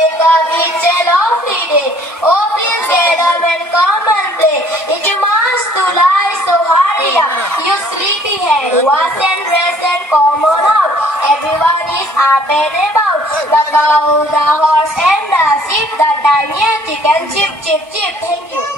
up, it's a lovely day. Oh, please get up and come and play. It's a must to lie, so hurry up. You sleepyhead, wash and dress and come on out. Everyone is up and about. The cow, the horse and the sheep, the tiny chicken, chip, chip, chip. Thank you.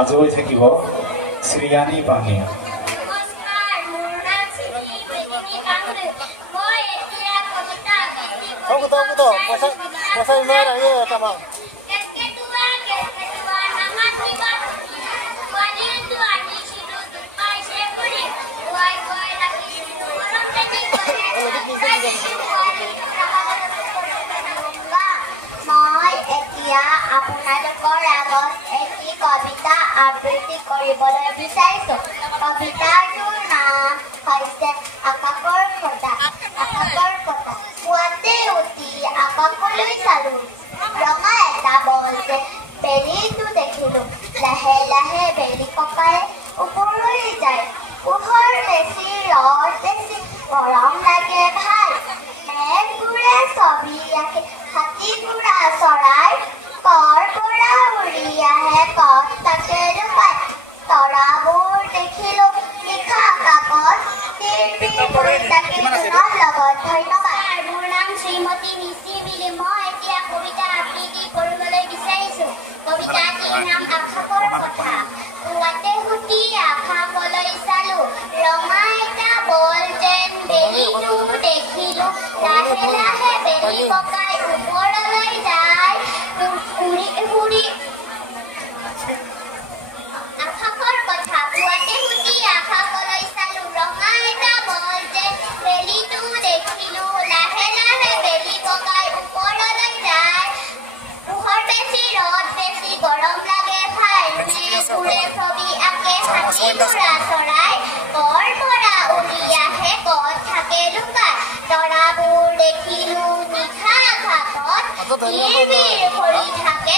আজৈ থাকিব শ্ৰীয়ানী পানী কবিতা আবৃত্তি কৰিবলৈ বিচাৰিছো কবিতাটোৰ নাম হৈছে আকাশৰ ফটা পুৱাতে উঠি আকাশলৈ চালো ৰঙা এটা বলতে বেলিটো দেখিলো লাহে লাহে বেলি কপাই ওপৰলৈ যায় পোহৰ বেছি ৰদ বেছি গৰম লাগে ভাল মেঘবোৰে ছবি আঁকে হাতীবোৰা চৰাই কৰ পৰা উৰি আহে কত তাকে লুকাই তৰাবোৰ দেখিলো লিখা কাগজ লগত ধন্যবাদ মোৰ নাম শ্ৰীমতী মিচি মিলি মই এতিয়া কবিতা আবৃত্তি কৰিবলৈ বিচাৰিছো কবিতাটিৰ নাম আকাশৰ কথা পুৱাতে উঠি আকাশলৈ চালো ৰঙা এটা বল যেন বেলিটো দেখিলো লাহে লাহে বেলি পকাই ওপৰলৈ যায় ফুৰি আকাশৰ কথা পুৱাতে উঠি আকাশলৈ চালো ৰঙা এটা বল যেন বেলিটো দেখিলো লাহে লাহে বেলি পকাই ওপৰলৈ যায় পোহৰ বেছি ৰদ বেছি গৰম লাগে ভাই মেঘবোৰে ছবি আঁকে হাতীবোৰা চৰাই কৰ পৰা উৰি আহে কত থাকে লুকাই তৰাবোৰ দেখিলো নিশা আকাশত নিৰ্বিৰ কৰি থাকে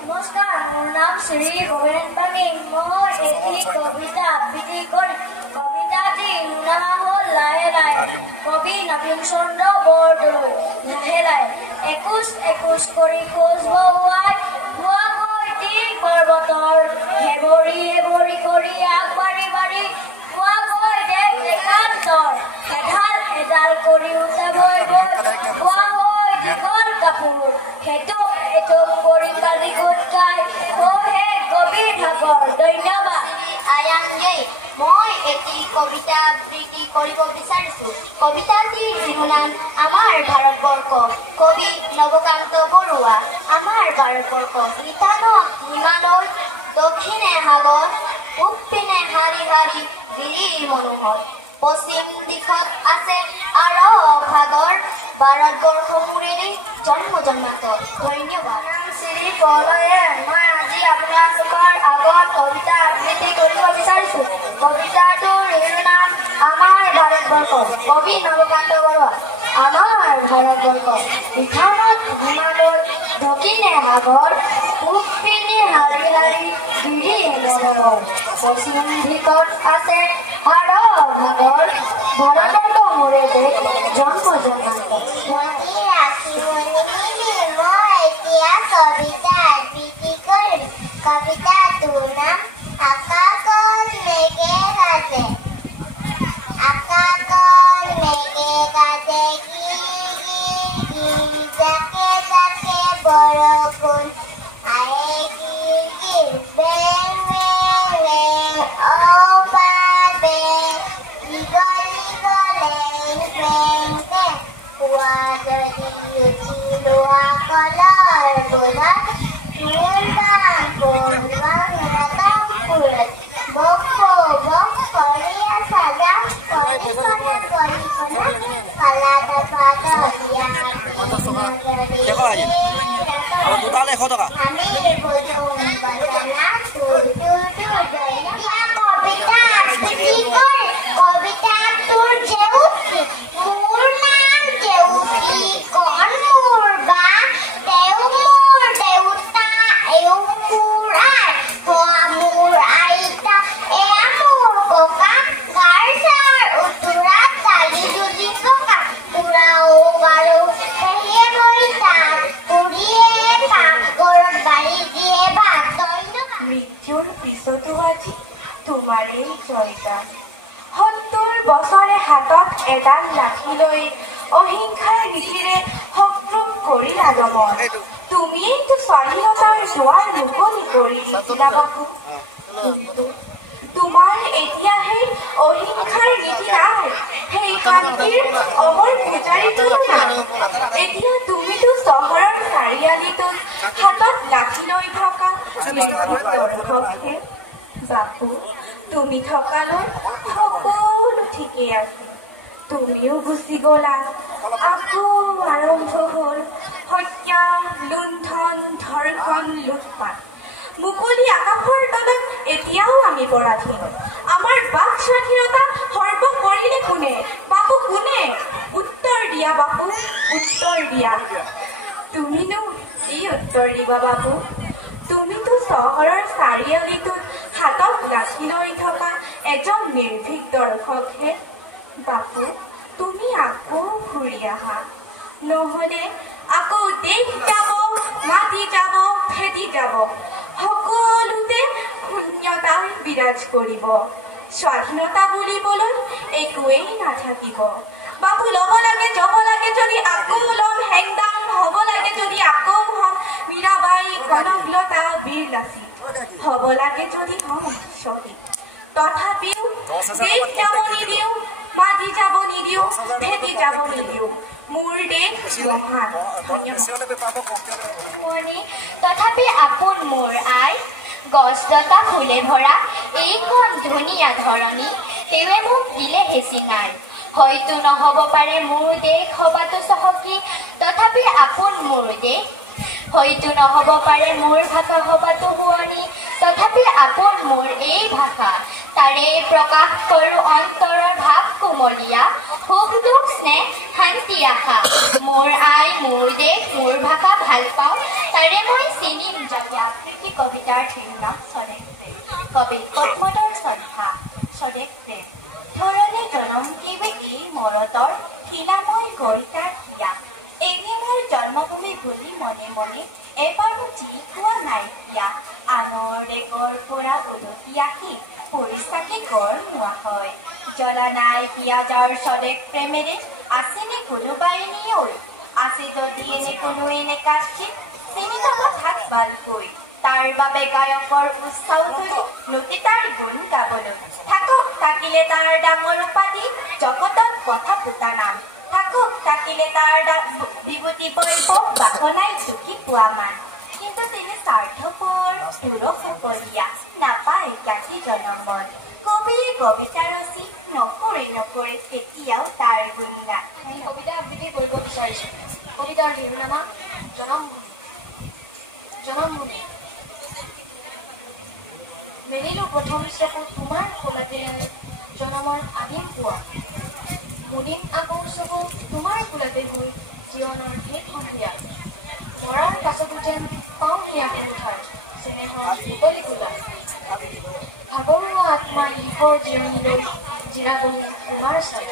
নমস্কাৰ মোৰ নাম শ্ৰী গোবিন্দ পানী মই এটি কবিতা আবৃত্তি কৰিম কবিতাটিৰ নাম হ'ল লাহে লাহে কবি নবীন চন্দ্ৰ বৰদলৈ লাহে লাহে একুশ একুশ কৰি খোজ বহুৱাই পুৱাকৈ তীৰ পৰ্বতৰ হেবৰি হেবৰি কৰি আগবাঢ়ি বাঢ়ি পুৱাকৈ দেশ একান্তৰ এডাল এডাল কৰি উঠাবই গৈ পুৱা হৈ দীঘল কাপোৰ সেইটো এটুম কৰি কালি গোট খাই হে গভীৰ সাগৰ ধন্যবাদ মই এটি কবিতা আবৃত্তি কৰিব বিচাৰিছো কবিতাটিৰ শিৰোনাম আমাৰ ভাৰতবৰ্ষ কবি নৱকান্ত বৰুৱা আমাৰ ভাৰতবৰ্ষ ইটানক হিমালয় দক্ষিণে সাগৰ পূবপিনে শাৰী শাৰী গিৰিৰ মনোহৰ পশ্চিম দিশত আছে আৰৱ সাগৰ ভাৰতবৰ্ষ পুৰেৰে জন্ম জন্মান্তৰ ধন্যবাদ শ্ৰী বৰয়ে মই আজি আপোনালোকৰ আগত কবিতা আবৃত্তি কৰিব বিচাৰিছোঁ। কবিতাটোৰ নাম আমাৰ ভাৰতবৰ্ষ। কবি নৱকান্ত বৰুৱা। আমাৰ ভাৰতবৰ্ষ ইথানত হিমালয়, দক্ষিণে সাগৰ, পূব পিনে হাৰি হাৰি গিৰি বনগৰ, পশ্চিম দিশত আছে সাগৰ। ভাৰতবৰ্ষ মোৰে দেশ, জন্ম জন্মান্তৰ। কবিতা আবৃত্তি কৰিম। কবিতাটোৰ নাম আকাশত মেঘে গাজে। আকাশত মেঘে গাজে গিৰ জাকে জাকে বৰষুণ আহে গিৰ বেং বেং বেং অ বাবে ইগল ইগলেং বেং বেং পুৱা যদি উঠিলো কলৰ বোলত এডাল লাঠি লৈ অহিংসাৰ নীতিৰে শত্ৰুক কৰি আগমন। তুমিয়েইতো স্বাধীনতাৰ দুৱাৰ মুকলি কৰি দিছিলা বাবু। কিন্তু তোমাৰ এতিয়া সেই অহিংসাৰ নীতি নাই, সেই শান্তিৰ অমৰ পূজাৰীটোও নাই। এতিয়া তুমিতো চহৰৰ চাৰিআলিটোত হাতত লাঠি লৈ থকা দৰ্শকহে। বাবু, তুমি থকালৈ সকলো ঠিকেই আছে। তুমিও গুচি গলা, আকৌ আৰম্ভ হল হত্যা, লুণ্ঠন, ধৰ্ষণ, লুটপাট। মুকলি আকাশৰ তলত এতিয়াও আমি পৰাধীন। আমাৰ বাক স্বাধীনতা সৰ্ব কৰিলে কোনে? বাবু কোনে? উত্তৰ দিয়া বাবু, উত্তৰ দিয়া। তুমিনো কি উত্তৰ দিবা বাবু? তুমিতো চহৰৰ চাৰিআলিটোত হাতত লাঠি লৈ থকা এজন নিৰ্ভীক দৰ্শকহে। বাপু, তুমি আকৌ ঘূৰি আহা, নহলে আকৌ দেশ যাব, মাটি যাব, খেতি যাব, সকলোতে শূন্যতা বিৰাজ কৰিব। স্বাধীনতা বুলিবলৈ একোৱেই নাথাকিব। বাবু, ল'ব লাগে যাব লাগে যদি আকৌ ল'ম হেংদাম, হ'ব লাগে যদি আকৌ হম মীৰাবাই, কনকলতা, বীৰ লাচিত, হ'ব লাগে যদি হম শ্বহীদ। তথাপিও দেশ যাব নিদিওঁ, মাটি যাব নিদিওঁ, খেতি যাব নিদিওঁ। মোৰ দেশ মহান। তথাপি আপোন মোৰ আই, গছ লতা ফুলে ভৰা এইখন ধুনীয়া ধৰণী, তেৱে মোক দিলে হেচিঙাই। হয়তো নহ'ব পাৰে মোৰ দেশ সবাতো চহকী, তথাপি আপোন মোৰ দেশ। হয়তো নহ'ব পাৰে মোৰ ভাষা সবাতো শুৱনি, তথাপি আপোন মোৰ এই ভাষা। তাৰে প্ৰকাশ কৰোঁ অন্তৰৰ ভাৱ কোমলীয়া, সুখ দুখ স্নেহ শান্তি আশা। মোৰ আই, মোৰ দেশ, মোৰ ভাষা ভাল পাওঁ, তাৰে মই চিনিম যাবি। আবৃত্তি কবিতাৰ নাম স্বদেশ প্ৰেম। কবি পদ্মতৰ শ্ৰদ্ধা। স্বদেশ প্ৰেম। ধৰণে জনম কেৱে এই মৰতৰ, শিলাময় গৈ তাৰ হিয়া। এনে মোৰ জন্মভূমি বুলি মনে মনে এবাৰো যি পোৱা নাই হিয়া। আনৰ দেশৰ পৰা উলটি আহি পৰিচাকে গড় মোৱা হয়। জ্বলা নাই পিয়াজাৰ স্বদেশ প্ৰেমেৰে, আছেনে কোনোবাই নিয়ৈ? আছে যদি এনে কোনো এনে কাচিত চিনি পাব হাত ভালকৈ। তাৰ বাবে গায়কৰ উৎসাহ ধৰি নতি তাৰ গুণ গাবলৈ। থাকক থাকিলে তাৰ ডাঙৰ উপাধি, জগতত কথা পুতা নাম। থাকক থাকিলে তাৰ বিভূতি বৈভৱ, বাসনাই চুকি পোৱা মান। কিন্তু তিনি স্বাৰ্থপৰ দূৰসকলীয়া, নাপায় কাটি জনমত। কবিয়ে কবিতা ৰচি নকৰে কেতিয়াও তাৰ গুণগান। আমি কবিতা আবৃত্তি কৰিব বিচাৰিছোঁ। কবিতাৰ শিৰোনামা জনমভূমি। প্ৰণাম মুনি। মেলিলো প্ৰথম চকু তোমাৰ কোলাতেৰে জনমৰ আদিম পুৱা। মুদিম আকৌ চকু তোমাৰ কোলাতে হৈ জীৱনৰ শেষ সন্ধিয়া। মৰাৰ পাছতো যেন পাওঁ হিয়া কোঠাৰ চেনেহৰ মুকলি কোলা। ভাগৰুৱা আত্মাই ইহৰ জিৰণিলৈ জিৰাবলৈ তোমাৰ চাই।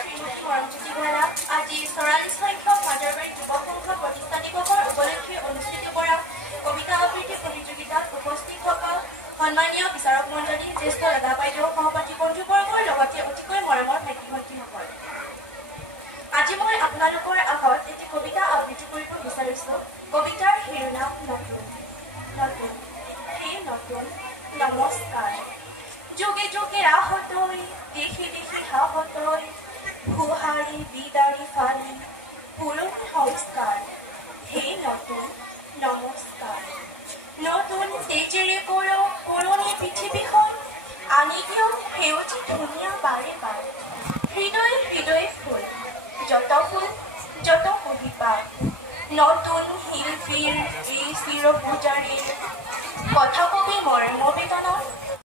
আজি ৪৪ সংখ্যক মাদৰবাৰী যুৱ সংঘ প্ৰতিষ্ঠা দিৱসৰ উপলক্ষে অনুষ্ঠিত কৰা কবিতা আবৃত্তি প্ৰতিযোগিতাত উপস্থিত থকা সন্মানীয় বিচাৰক মণ্ডলী, জ্যেষ্ঠ দাদা বাইদেউ, সহপাঠী বন্ধুবৰ্গৰ লগতে অতিকৈ মৰমৰ ভাতৃ-ভগ্নীসকল, আজি মই আপোনালোকৰ আগত এটি কবিতা আবৃত্তি কৰিব বিচাৰিছো। কবিতাৰ শিৰোনাম নতুন। নতুন হে নতুন নমস্কাৰ। যুগে যুগে আহতৈ দেখি দেখি হাহতৈ ফুহাৰি বিদাৰি ফালি পুৰণ সংস্কাৰ। হে নতুন নমস্কাৰ। নতুন তেজেৰে পুৰণি পৃথিৱীখন আনি দিয়ক সেউজী ধুনীয়া বাৰে বাৰে। হৃদয় হৃদয় ফুল যত কুঁহিপাত। নতুন শিল্পীৰ এই চিৰ পূজাৰীৰ কথা